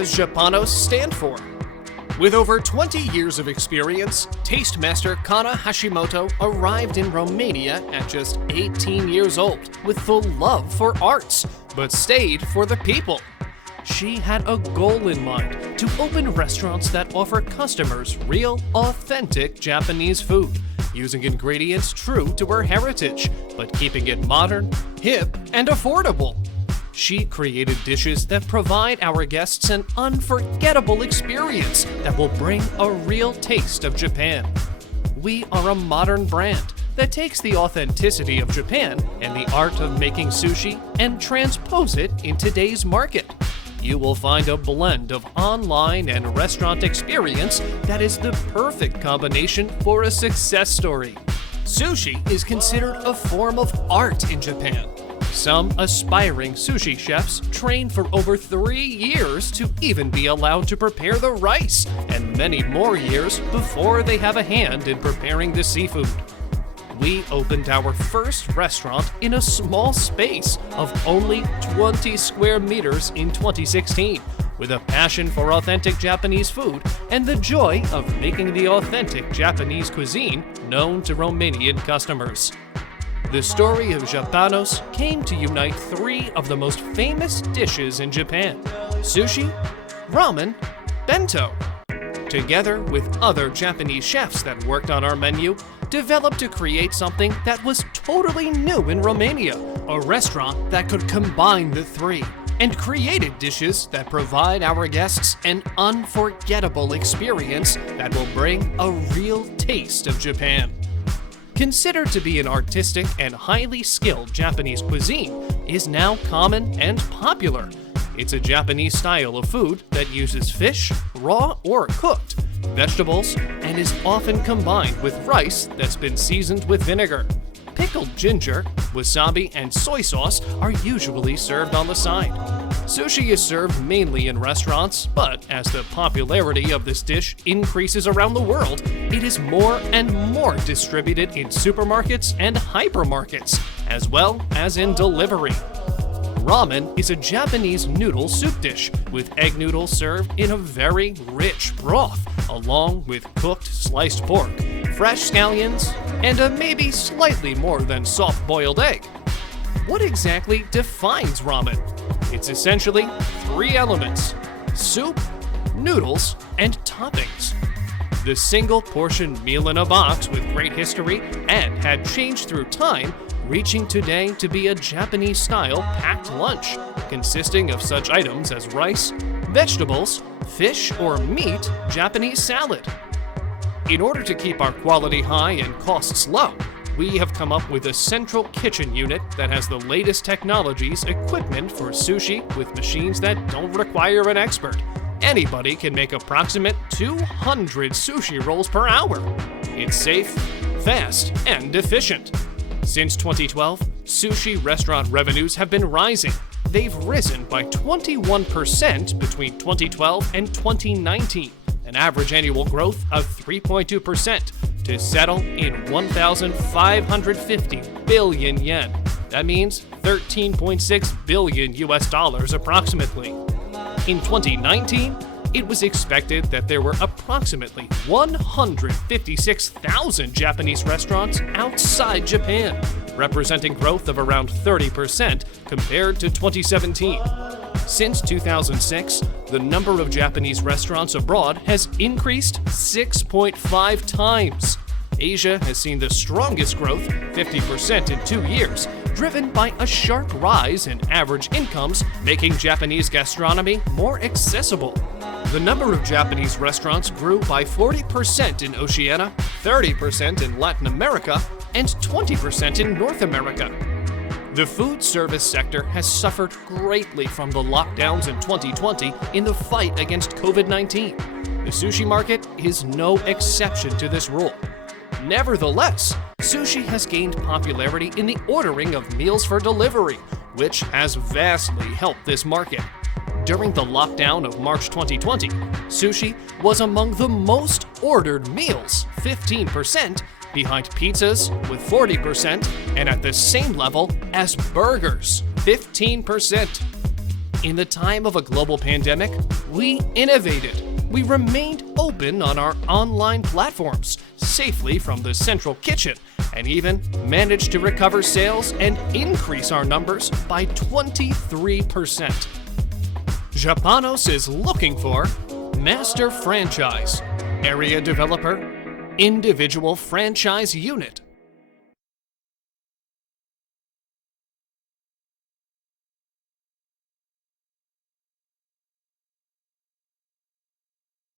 does Japanos stand for? With over 20 years of experience, Tastemaster Kana Hashimoto arrived in Romania at just 18 years old with full love for arts, but stayed for the people. She had a goal in mind: to open restaurants that offer customers real, authentic Japanese food, using ingredients true to her heritage, but keeping it modern, hip, and affordable. She created dishes that provide our guests an unforgettable experience that will bring a real taste of Japan. We are a modern brand that takes the authenticity of Japan and the art of making sushi and transpose it in today's market. You will find a blend of online and restaurant experience that is the perfect combination for a success story. Sushi is considered a form of art in Japan. Some aspiring sushi chefs train for over 3 years to even be allowed to prepare the rice, and many more years before they have a hand in preparing the seafood. We opened our first restaurant in a small space of only 20 square meters in 2016, with a passion for authentic Japanese food and the joy of making the authentic Japanese cuisine known to Romanian customers. The story of Japanos came to unite 3 of the most famous dishes in Japan: sushi, ramen, bento. Together with other Japanese chefs that worked on our menu, developed to create something that was totally new in Romania, a restaurant that could combine the 3, and created dishes that provide our guests an unforgettable experience that will bring a real taste of Japan. Considered to be an artistic and highly skilled Japanese cuisine, is now common and popular. It's a Japanese style of food that uses fish, raw or cooked, vegetables, and is often combined with rice that's been seasoned with vinegar. Pickled ginger, wasabi, and soy sauce are usually served on the side. Sushi is served mainly in restaurants, but as the popularity of this dish increases around the world, it is more and more distributed in supermarkets and hypermarkets, as well as in delivery. Ramen is a Japanese noodle soup dish with egg noodles served in a very rich broth, along with cooked sliced pork, fresh scallions, and a maybe slightly more than soft-boiled egg. What exactly defines ramen? It's essentially 3 elements: soup, noodles, and toppings. The single portion meal in a box with great history and had changed through time, reaching today to be a Japanese-style packed lunch, consisting of such items as rice, vegetables, fish or meat, Japanese salad. In order to keep our quality high and costs low, we have come up with a central kitchen unit that has the latest technologies, equipment for sushi with machines that don't require an expert. Anybody can make approximate 200 sushi rolls per hour. It's safe, fast, and efficient. Since 2012, sushi restaurant revenues have been rising. They've risen by 21% between 2012 and 2019, an average annual growth of 3.2%, to settle in 1,550 billion yen. That means 13.6 billion US dollars approximately. In 2019, it was expected that there were approximately 156,000 Japanese restaurants outside Japan, representing growth of around 30% compared to 2017. Since 2006, the number of Japanese restaurants abroad has increased 6.5 times. Asia has seen the strongest growth, 50% in 2 years, driven by a sharp rise in average incomes, making Japanese gastronomy more accessible. The number of Japanese restaurants grew by 40% in Oceania, 30% in Latin America, and 20% in North America. The food service sector has suffered greatly from the lockdowns in 2020 in the fight against COVID-19. The sushi market is no exception to this rule. Nevertheless, sushi has gained popularity in the ordering of meals for delivery, which has vastly helped this market. During the lockdown of March 2020, sushi was among the most ordered meals, 15%, behind pizzas with 40%, and at the same level as burgers, 15%. In the time of a global pandemic, we innovated. We remained open on our online platforms, safely from the central kitchen, and even managed to recover sales and increase our numbers by 23%. Japanos is looking for master franchise, area developer, individual franchise unit,